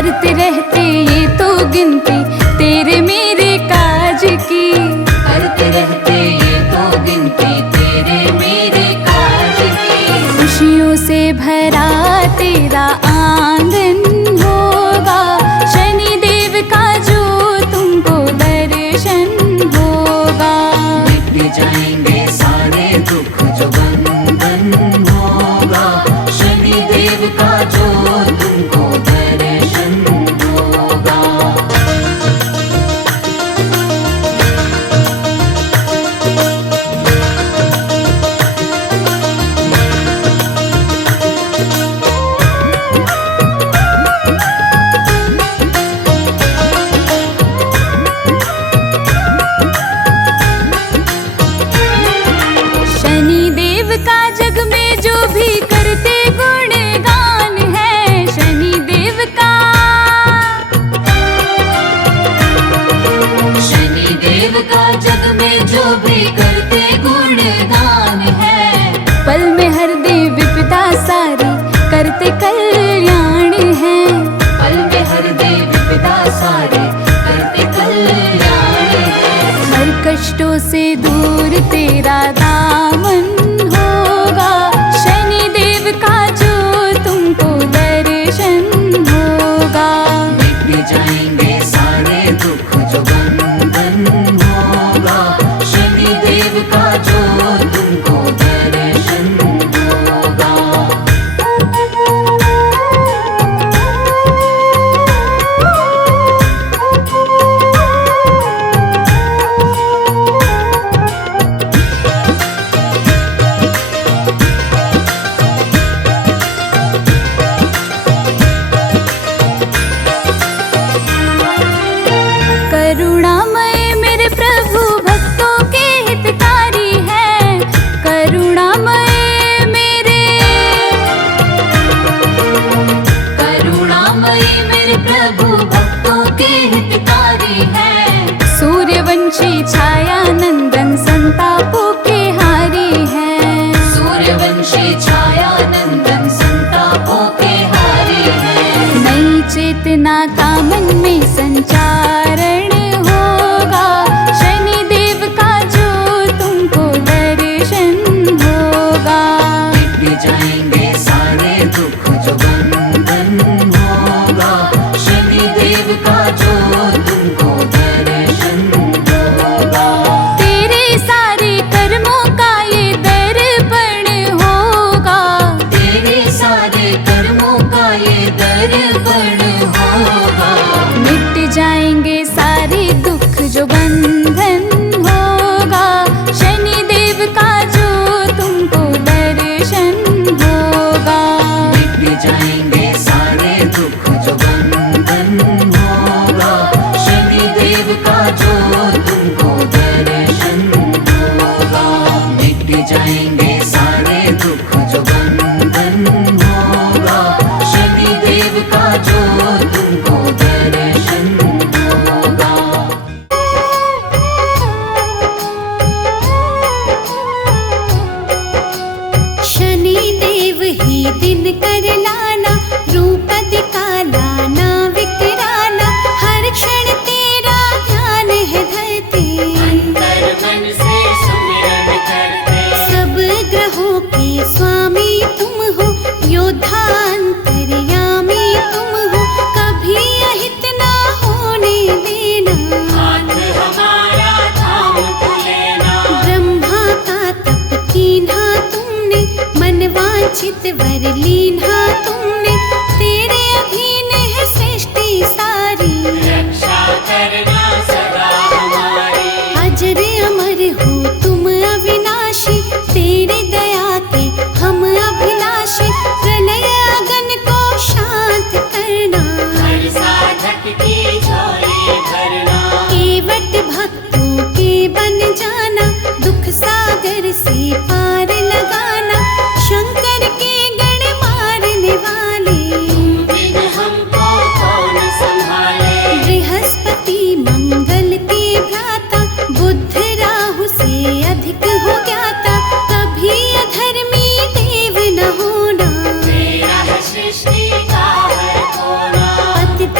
करते रहते ये तो गिनती तेरे मेरे काज की। करते रहते ये तो गिनती तेरे मेरे काज की। खुशियों से भरा तेरा आंगन होगा, शनिदेव का जो तुमको दर्शन होगा। मिट जाएंगे सारे दुख जो बंधन होगा, शनिदेव का जो तुमको दर्शन होगा। शनिदेव का जग में जो भी करते गुणगान है, शनिदेव का। शनिदेव का जग में जो भी करते गुणगान है, पल में हर दे विपदा सारी करते कल्याण है। पल में हर दे विपदा सारे करते कल्याण है। हर कष्टों से दूर तेरा दामन होगा, शनिदेव का जो तुमको दर्शन होगा। मिट जाएंगे सारे दुख जो बंधन होगा, शनिदेव का जो तुमको दर्शन होगा। करुणामय मेरे प्रभु भक्तों के हितकारी है, करुणामय मेरे। करुणामयी मेरे प्रभु भक्तों के हितकारी है। सूर्यवंशी छाया नंदन संतापों के हारी है। सूर्यवंशी छाया नंदन संतापों के हारी है। नई चेतना का मन में संचारण होगा, शनिदेव का जो तुमको दर्शन होगा। मिट जाएंगे सारे दुख जो बंधन होगा, शनिदेव का जो तुमको दर्शन होगा। तेरे सारे कर्मों का ये दर्पण होगा, तेरे सारे कर्मों का ये दर्पण होगा। मिट जाएंगे सारे दुख जो बंधन होगा, शनिदेव का जो तुमको दर्शन होगा। मिट जाएंगे सारे दुख जो बंधन होगा, शनिदेव का जो तुमको दर्शन होगा। मिट जाएंगे सारे दुख जो बंधन होगा, शनिदेव का जो तुमको दर्शन होगा। शनिदेव ही दिन कर लाना, रूप दिखाना विकराना। हर क्षण तेरा ध्यान है धरते, अंतर मन से सुमिरन करते। सब ग्रहों के स्वामी तुम हो, योद्धा अंतर्यामी तुम हो। कभी अहित ना होने देना, हाथ हमारा थाम तू लेना। ब्रह्मा का तप कीन्हा तुमने, मन वांछित वर लीन्हा तुमने। तेरे अधीन है सृष्टि सारी, रक्षा करना सदा हमारी। अजर अमर हो तुम अविनाशी, तेरी दया के हम अभिलाषी। प्रलय अगन को शांत करना, हर साधक की झोली भरना। केवट भक्तों के बन जाना, दुख सागर से पार लगाना। शंकर के गण मारने वाले, बिन हमको कौन संभाले। बृहस्पति मंगल के भ्राता, बुध राहु से अधिक हो ज्ञाता। कभी अधर्मी देव न होना, तेरा है सृष्टि का हर कोना। पतित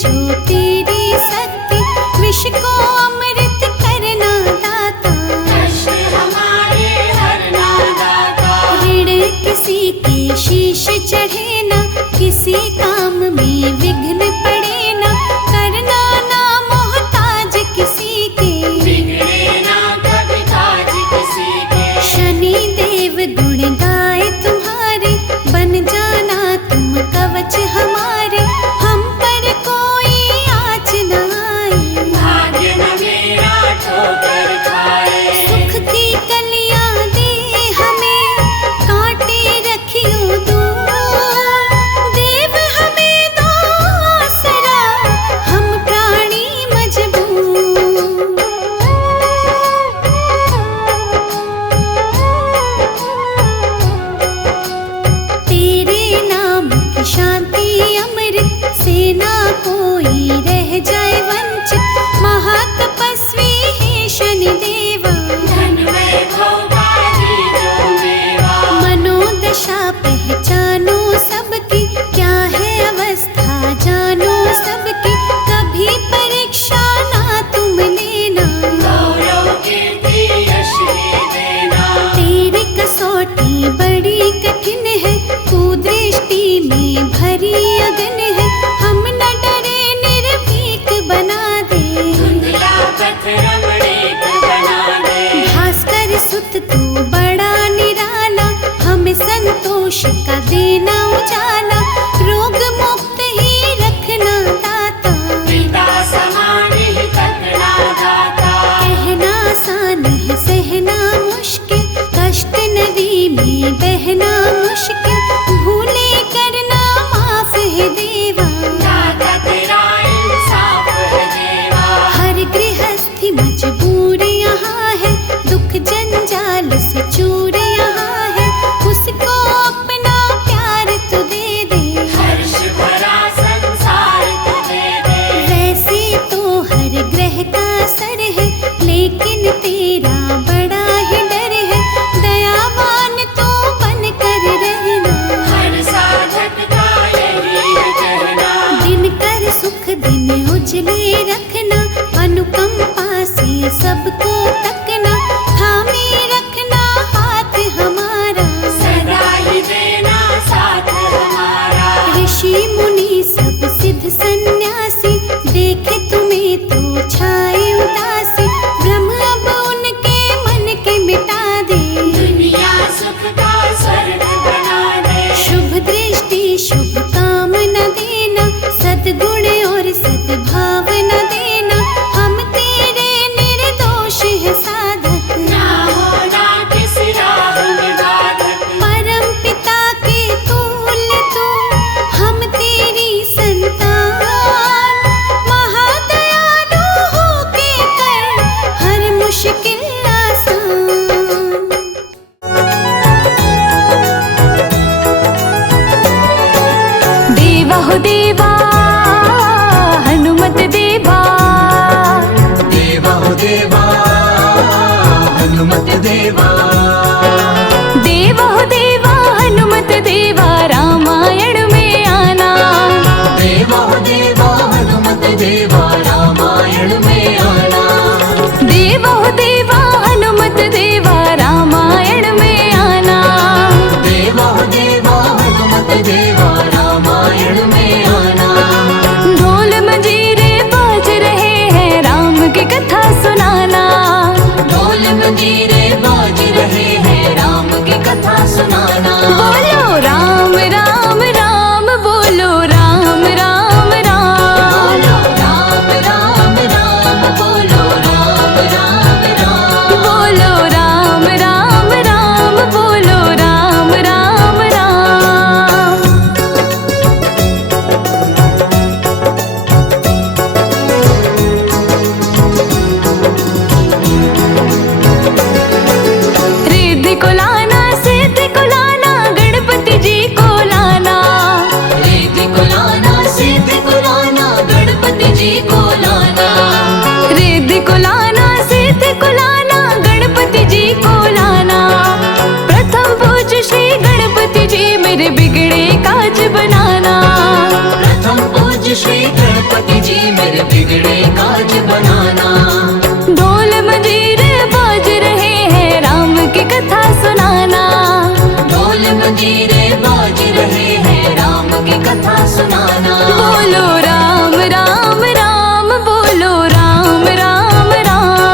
जो तेरी शक्ति, विष को अमृत करना दाता, कष्ट हमारे हरना दाता। ऋण किसी के शीश चढ़े ना, किसी काम में विघ्न पड़े ना, करना ना मोहताज किसी के, बिगड़े ना कभी काज किसी के। शनि देव गुण गाए तुम्हारे, बन जाना तुम कवच हमारे, हम पर कोई आँच न आए, भाग्य न मेरा ठोकर खाए। सुख की कलियां दे हमें, कांटे रखियो दूर, देव हमें दो आसरा, हम प्राणी मजबूर। तेरे नाम की शांति अमृत से ना कोई रह जाए वंचित, महातपस्वी है शनि देवा, धन वैभव आदि जो मेवा। मनोदशा पहचानो सबकी, क्या है अवस्था जानो सबकी, कभी परीक्षा ना तुम लेना, गौरव कीर्ति यश देना। तेरी कसौटी बड़ी कठिन है, कुदृष्टि में भरी अगन है, हम न डरे निर्भीक बना दे, धुंधला पथ रमणीक बना दे। भास्कर सुत तू बड़ा निराला, हमें संतोष का देना उजाला, रोग मुक्त ही रखना दाता, पिता समान ही तकना दाता। कहना आसान है सहना मुश्किल, कष्ट नदी में बहना मुश्किल, भूले करना माफ है देवा, दाता तेरा इंसाफ है देवा। हर गृहस्थी मजबूर यहाँ है, दुख जंजाल से चूर यहाँ है, उसको अपना प्यार तू दे दे, हर्ष भरा संसार तू दे दे। वैसे तो हर ग्रह का असर है, लेकिन तेरा बड़ा ही डर है, दयावान तो बन कर रहना, हर साधक का यही है कहना। दिन कर सुख दिन उजले रखना, अनुकंपा से सबको तकना, थामे रखना हाथ हमारा, सदा ही देना साथ हमारा। ऋषि मुनि सब सिद्ध सन्यासी, देखे तुम्हें तो छाए उदासी, ब्रह्म अब उनके मन के मिटा दे, दुनिया सुख का स्वर्ग बना दे। शुभ दृष्टि शुभ काम न देना, सद्गुण और सद्भाव न देना, हम तेरे निर्दोष है साधक, ना होना किसी राह में बाधक। परम पिता के तुल्य तू, हम तेरी संतान, महादयालु होके कर हर मुश्किल आसान। देवा हो देवा हनुमत देवा, देवा हो देवा हनुमत देवा, देवा हो देवा हनुमत देवा, रामायण में आना, देवा हो देवा हनुमत देवा, रामायण में आना। देवा हो देवा हनुमत देवा, रामायण में आना, देवा हो देवा हनुमत देवा, रामायण में आना। सुनाना। बोलो राम राम राम, बोलो राम राम राम,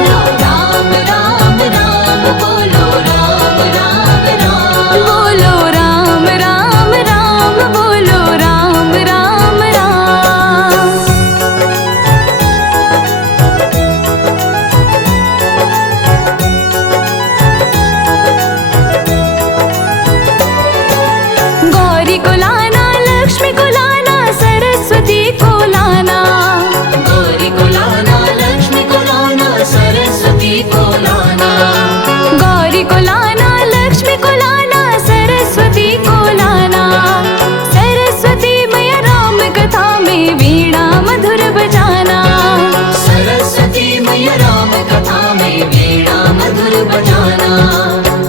बोलो राम राम राम, बोलो राम राम राम। बोलो राम राम राम, बोलो राम राम राम। गौरी को लाना, लक्ष्मी को लाना, सरस्वती को लाना। गौरी को लाना, लक्ष्मी को लाना, सरस्वती को लाना। गौरी को लाना, लक्ष्मी को लाना, सरस्वती को लाना। सरस्वती मैया राम कथा में वीणा मधुर बजाना। सरस्वती मैया राम कथा में वीणा मधुर बजाना।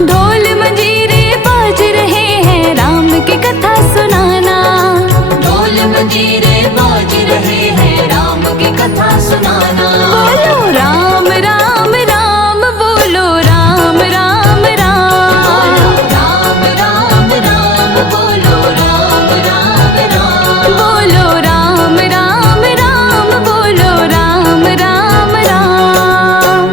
ढोल मंजीरे बाज रहे हैं, राम की कथा सुनाना। ढोल मंजीरे बाज रहे हैं, राम की कथा सुनाना। बोलो राम राम राम, बोलो राम राम राम, बोलो राम राम राम, बोलो राम राम राम। बोलो राम राम राम, बोलो राम राम राम।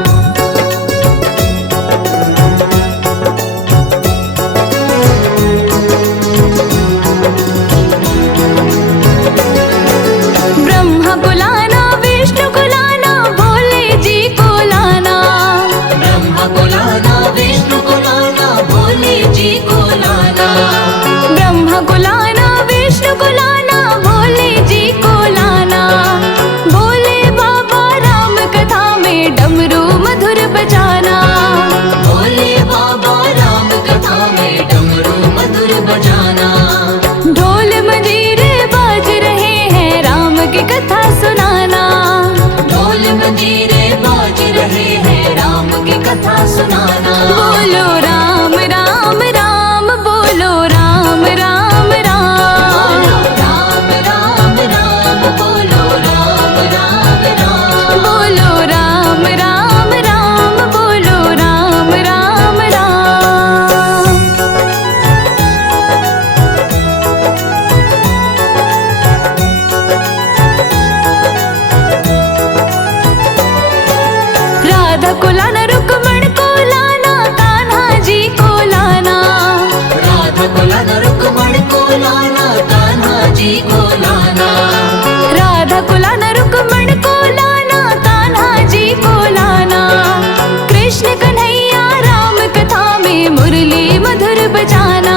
ब्रह्मा को लाना, विष्णु को लाना, भोले जी को लाना। ब्रह्मा को लाना, विष्णु को लाना, भोले जी को लाना। ब्रह्मा को लाना, विष्णु को लाना, भोले जी को लाना। भोले बाबा राम कथा में डमरू मधुर बजाना। भोले बाबा राम कथा में डमरू मधुर बजाना। ढोल मंजीरे बाज रहे हैं, राम की कथा सुनाना। ढोल मंजीरे बाज रहे हैं, राम की कथा सुनाना। बोलो राम राम राम, बोलो राम राम राम, बोलो राम राम राम, बोलो राम राम राम। बोलो राम राम राम, बोलो राम राम राम। राधा को लाना, रुक्मण को लाना, कान्हा जी को लाना। राधा को लाना, रुक्मण को लाना, कान्हा जी को लाना। राधा को लाना, रुक्मण को लाना, कान्हा जी को लाना। कृष्ण कन्हैया राम कथा में मुरली मधुर बजाना।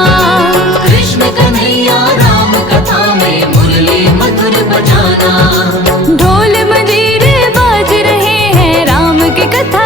कृष्ण कन्हैया राम कथा में मुरली मधुर बजाना। ढोल मंजीरे बाज रहे हैं, राम की कथा